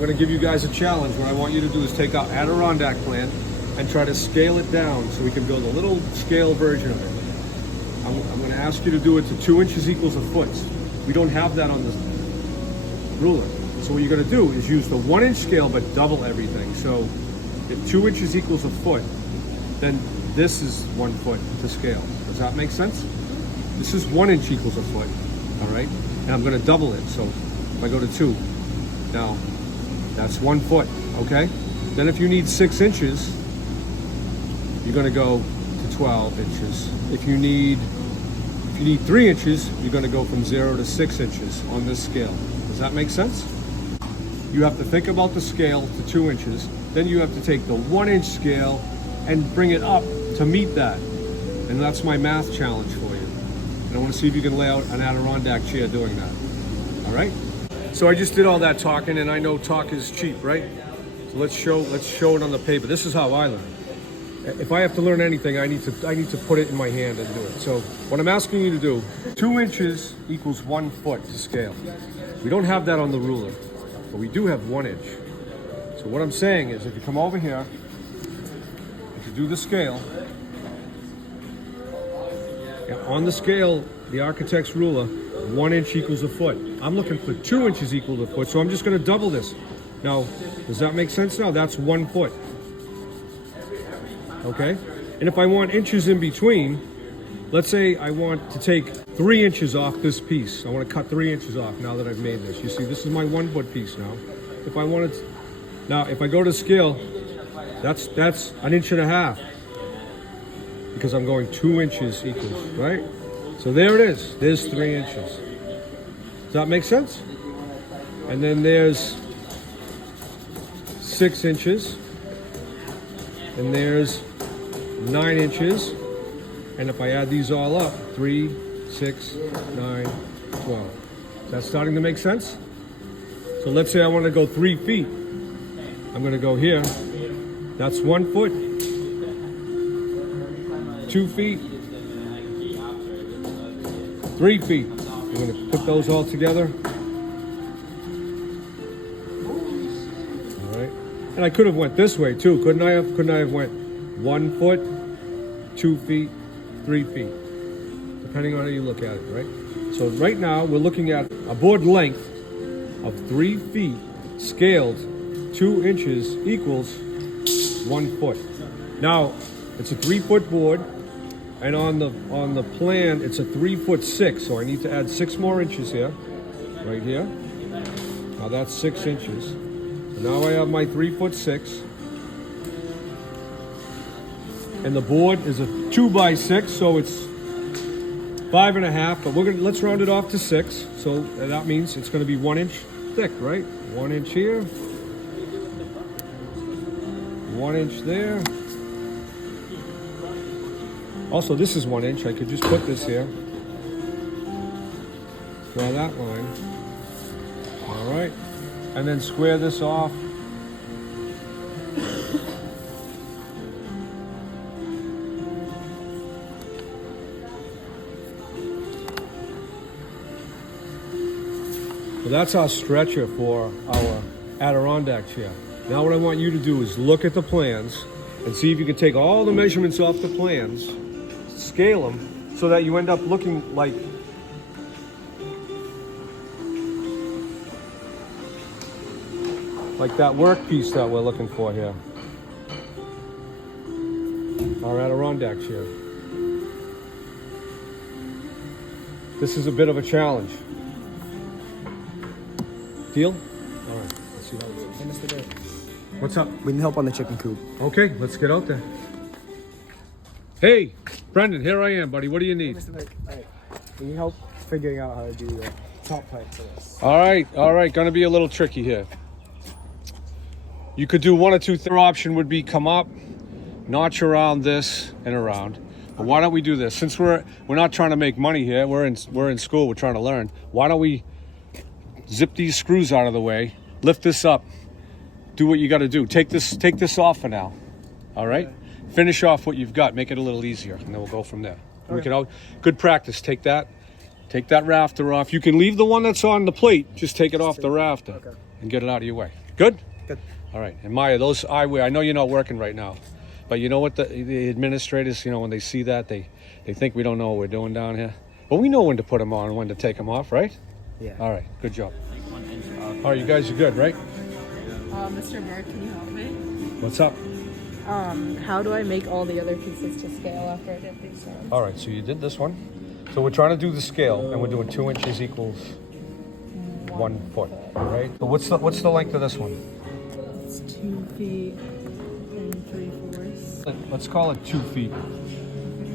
gonna give you guys a challenge. What I want you to do is take our Adirondack plan and try to scale it down so we can build a little scale version of it. I'm gonna ask you to do it to 2 inches equals a foot. We don't have that on the ruler. So what you're gonna do is use the 1 inch scale but double everything. So if 2 inches equals a foot, then this is 1 foot to scale. Does that make sense? This is 1 inch equals a foot, all right? And I'm gonna double it, so if I go to 2, now that's 1 foot, okay? Then if you need 6 inches, you're gonna go to 12 inches. If you need 3 inches, you're gonna go from 0 to 6 inches on this scale. Does that make sense? You have to think about the scale to 2 inches, then you have to take the 1 inch scale and bring it up to meet that. And that's my math challenge for you. And I want to see if you can lay out an Adirondack chair doing that. All right? So I just did all that talking, and I know talk is cheap, right? So let's show it on the paper. This is how I learn. If I have to learn anything, I need to put it in my hand and do it. So what I'm asking you to do, 2 inches equals 1 foot to scale. We don't have that on the ruler, but we do have 1 inch. So what I'm saying is if you come over here, if you do the scale, on the scale, the architect's ruler, 1 inch equals a foot. I'm looking for 2 inches equal to a foot, so I'm just gonna double this. Now, does that make sense now? That's 1 foot. Okay? And if I want inches in between, let's say I want to take 3 inches off this piece. I want to cut 3 inches off now that I've made this. You see, this is my 1 foot piece now. If I wanted to, now if I go to scale, that's 1.5 inches because I'm going 2 inches equals, right? So there it is. There's 3 inches. Does that make sense? And then there's 6 inches. And there's 9 inches. And if I add these all up, 3, 6, 9, 12. Is that starting to make sense? So let's say I want to go 3 feet. I'm going to go here. That's 1 foot. 2 feet. 3 feet. I'm going to put those all together. All right. And I could have went this way too, couldn't I have? Couldn't I have went 1 foot, 2 feet, 3 feet, depending on how you look at it, right? So right now we're looking at a board length of 3 feet scaled 2 inches equals 1 foot. Now it's a 3 foot board, and on the plan it's a 3'6", so I need to add 6 more inches here, right here. Now that's 6 inches. So now I have my 3'6". And the board is a 2x6, so it's 5.5, but let's round it off to 6. So that means it's gonna be 1 inch thick, right? 1 inch here, 1 inch there. Also, this is 1 inch. I could just put this here. Draw that line. All right. And then square this off. So that's our stretcher for our Adirondack chair. Now what I want you to do is look at the plans and see if you can take all the measurements off the plans, scale them, so that you end up looking like that work piece that we're looking for here. Our Adirondack chair. This is a bit of a challenge. Deal? All right, let's see how it goes. Hey, Mr. Dick. What's up? We need help on the chicken coop. Okay, let's get out there. Hey, Brendan, here I am, buddy. What do you need? Mr. Dick, hey, we need help figuring out how to do the top height for this. All right. Gonna be a little tricky here. You could do one or two. Third option would be come up, notch around this and around. But why don't we do this? Since we're not trying to make money here, we're in school, we're trying to learn. Why don't we zip these screws out of the way, lift this up, do what you got to do. Take this off for now. All right. Okay. Finish off what you've got. Make it a little easier, and then we'll go from there. Okay. We can good practice. Take that rafter off. You can leave the one that's on the plate. Just take it off the rafter and get it out of your way. Good? Good. All right. And Maya, those eyewear, I know you're not working right now, but you know what the administrators, you know, when they see that, they think we don't know what we're doing down here. But we know when to put them on and when to take them off, right? Yeah. All right. Good job. All right, you guys are good, right? Mr. Bird, can you help me? What's up? How do I make all the other pieces to scale after I get these done? All right, so you did this one. So we're trying to do the scale, and we're doing 2 inches equals 1 foot, all right? So what's the length of this one? It's 2 feet and 3/4. Let's call it 2 feet.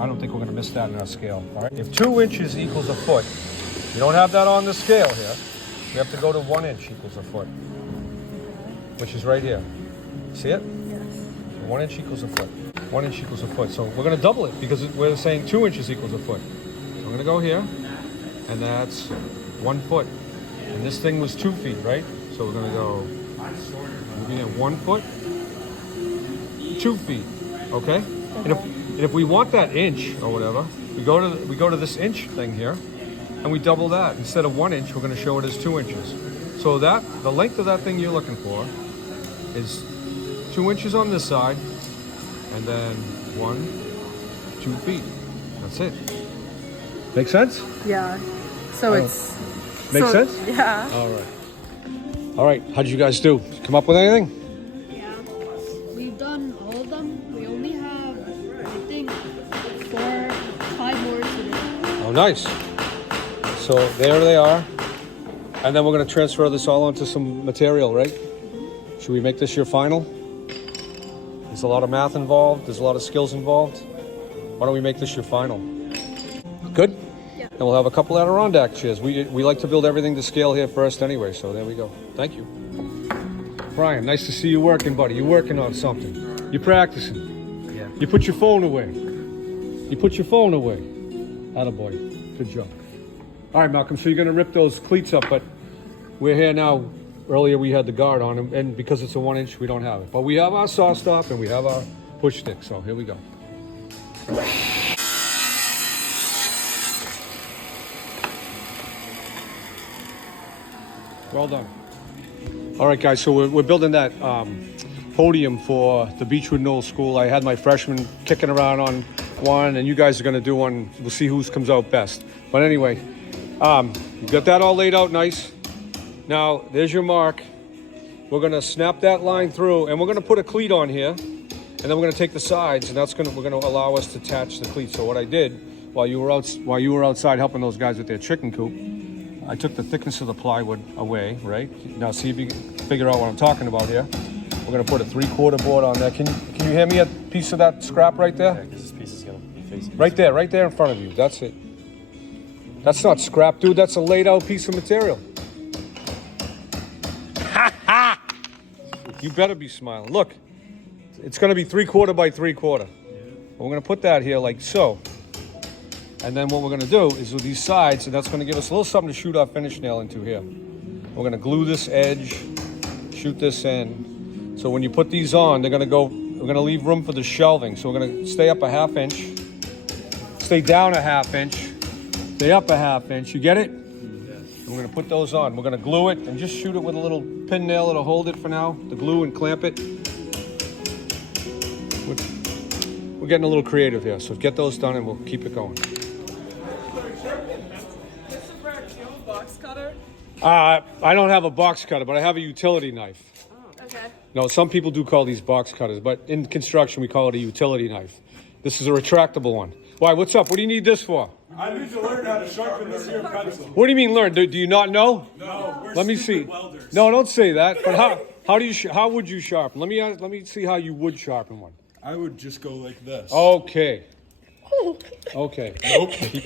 I don't think we're gonna miss that in our scale, all right? If 2 inches equals a foot, you don't have that on the scale here. We have to go to 1 inch equals a foot, which is right here. See it? Yes. 1 inch equals a foot. 1 inch equals a foot. So we're gonna double it because we're saying 2 inches equals a foot. So I'm gonna go here, and that's 1 foot. And this thing was 2 feet, right? So we're gonna go, we're gonna get 1 foot, 2 feet, okay? And if we want that inch or whatever, we go to this inch thing here, and we double that. Instead of 1 inch, we're gonna show it as 2 inches. So that, the length of that thing you're looking for is 2 inches on this side, and then 2 feet. That's it. Make sense? Yeah. So it's. Make sense? Yeah. All right. All right. How'd you guys do? Come up with anything? Yeah, we've done all of them. We only have, I think, 5 more to do. Oh, nice. So there they are. And then we're going to transfer this all onto some material, right? Should we make this your final? There's a lot of math involved. There's a lot of skills involved. Why don't we make this your final? Good? Yeah. And we'll have a couple Adirondack chairs. We like to build everything to scale here first anyway, so there we go. Thank you. Brian, nice to see you working, buddy. You're working on something. You're practicing. Yeah. You put your phone away. You put your phone away. Attaboy. Good job. All right, Malcolm, so you're going to rip those cleats up, but we're here now. Earlier we had the guard on them, and because it's a 1 inch, we don't have it. But we have our saw stop and we have our push stick, so here we go. Well done. All right, guys, so we're building that podium for the Beechwood Knolls School. I had my freshmen kicking around on one, and you guys are going to do one. We'll see who comes out best. But anyway, you got that all laid out nice. Now, there's your mark. We're going to snap that line through, and we're going to put a cleat on here, and then we're going to take the sides, and we're going to allow us to attach the cleat. So what I did while you were outside helping those guys with their chicken coop, I took the thickness of the plywood away, right? Now see if you can figure out what I'm talking about here. We're gonna put a 3/4 board on there. Can you hand me a piece of that scrap right there? Yeah, because this piece is gonna be facing. Right there in front of you. That's it. That's not scrap, dude. That's a laid out piece of material. You better be smiling. Look, it's gonna be 3/4 by 3/4. We're gonna put that here like so. And then what we're gonna do is with these sides, and that's gonna give us a little something to shoot our finish nail into here. We're gonna glue this edge, shoot this in. So when you put these on, we're gonna leave room for the shelving. So we're gonna stay up a 1/2 inch, stay down a 1/2 inch, stay up a 1/2 inch. You get it? And we're gonna put those on. We're gonna glue it and just shoot it with a little pin nail that'll hold it for now, the glue, and clamp it. We're getting a little creative here, so get those done and we'll keep it going. I don't have a box cutter, but I have a utility knife. Oh, okay. No, some people do call these box cutters, but in construction we call it a utility knife. This is a retractable one. Why, what's up? What do you need this for? I need to learn how to sharpen this here pencil. What do you mean learn? Do you not know? No, we're Let me stupid see. welders. No, don't say that. But how would you sharpen? Let me see how you would sharpen one. I would just go like this. Okay. Okay.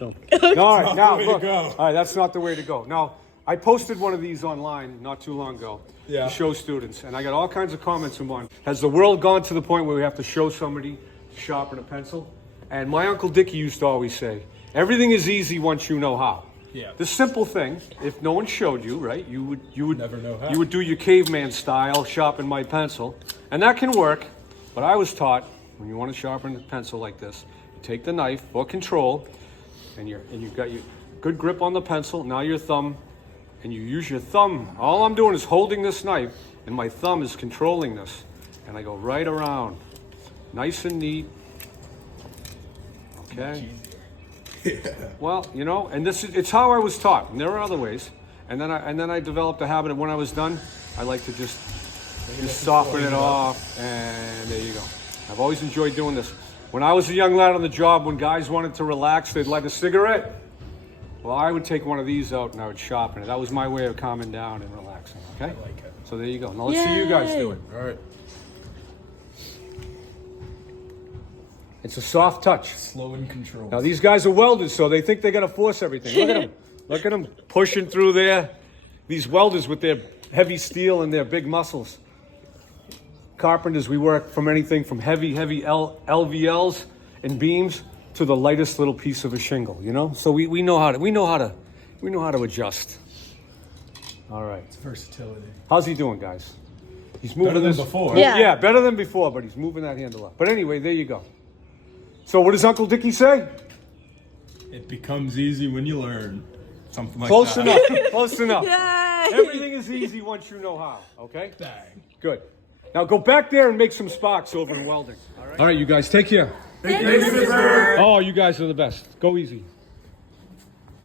Nope. All right, now the way to look. go. All right, that's not the way to go. Now, I posted one of these online not too long ago Yeah. to show students, and I got all kinds of comments from one. Has the world gone to the point where we have to show somebody to sharpen a pencil? And my Uncle Dickie used to always say, everything is easy once you know how. Yeah. The simple thing, if no one showed you, right, you would Never know how. You would do your caveman style, sharpen my pencil, and that can work. But I was taught when you want to sharpen a pencil like this, you take the knife for control, and you've got your good grip on the pencil. Now your thumb, and you use your thumb. All I'm doing is holding this knife, and my thumb is controlling this. And I go right around, nice and neat. Okay. Well, you know, and it's how I was taught. And there are other ways. And then I developed a habit of when I was done, I like to just soften it off, and there you go. I've always enjoyed doing this. When I was a young lad on the job, when guys wanted to relax, they'd light a cigarette. Well, I would take one of these out and I would sharpen it. That was my way of calming down and relaxing. Okay. I like it. So there you go. Now let's see you guys do it. All right. It's a soft touch. Slow and controlled. Now these guys are welders, so they think they got to force everything. Look at them. Look at them pushing through there. These welders with their heavy steel and their big muscles. Carpenters, we work from anything from heavy LVLs and beams to the lightest little piece of a shingle. You know, so we know how to adjust. All right. It's versatility. How's he doing, guys? He's moving Better than this before. Yeah. better than before, but he's moving that handle up. But anyway, there you go. So what does Uncle Dickie say? It becomes easy when you learn. Something like Close that. enough. Close enough. Yay! Everything is easy once you know how. Okay. Bang. Good. Now go back there and make some sparks over in welding. All right, you guys, take care. Thank you, Mr. Bird. Oh, you guys are the best. Go easy.